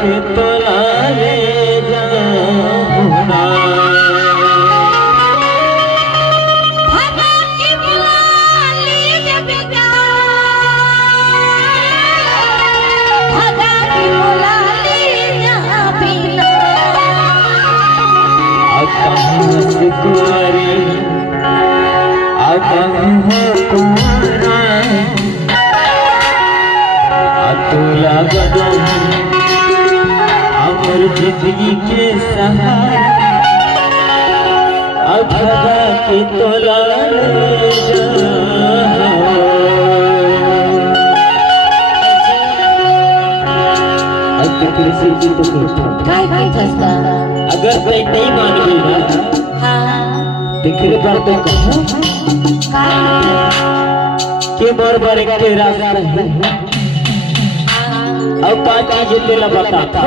के तोला ले जाऊंगा भगा के बुला ले जब जा भगा के बुला ले जा बिना कुमारी कुमारा अतुला बदन अमर जिंदगी के सहारा भगा के तोला ले अगर कोई नहीं मान ना दिखरे पर तो के बार बार के रास्ता है अब पाँच चीजें तेला बताता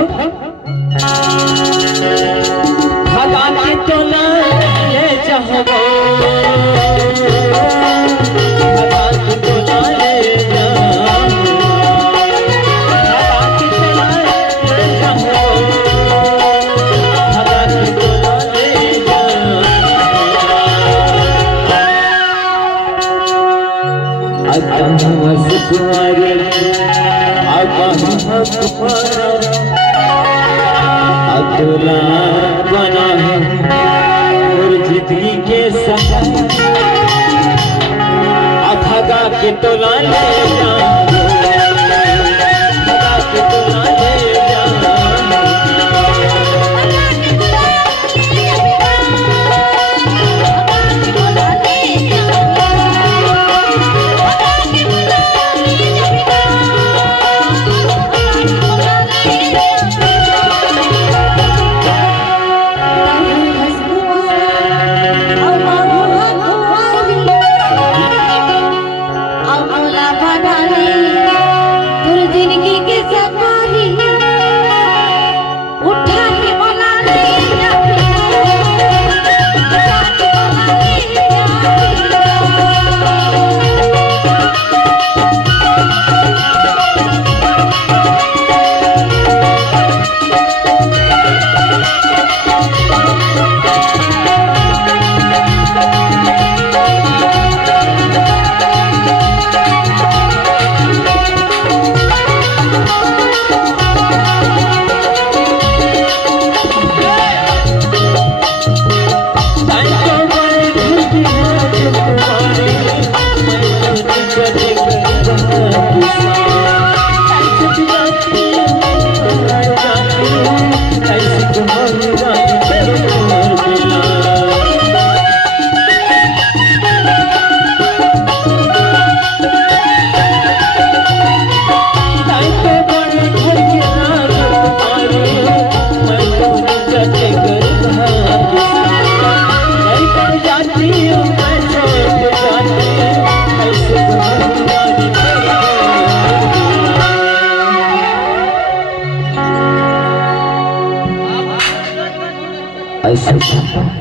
भगा के तो ना ले चाहो भगा के तो ना ले कुमारी अतुला बना और जिंदगी के सहारा भगा के तोला ले जा भगा के तोला ले जा ऐसा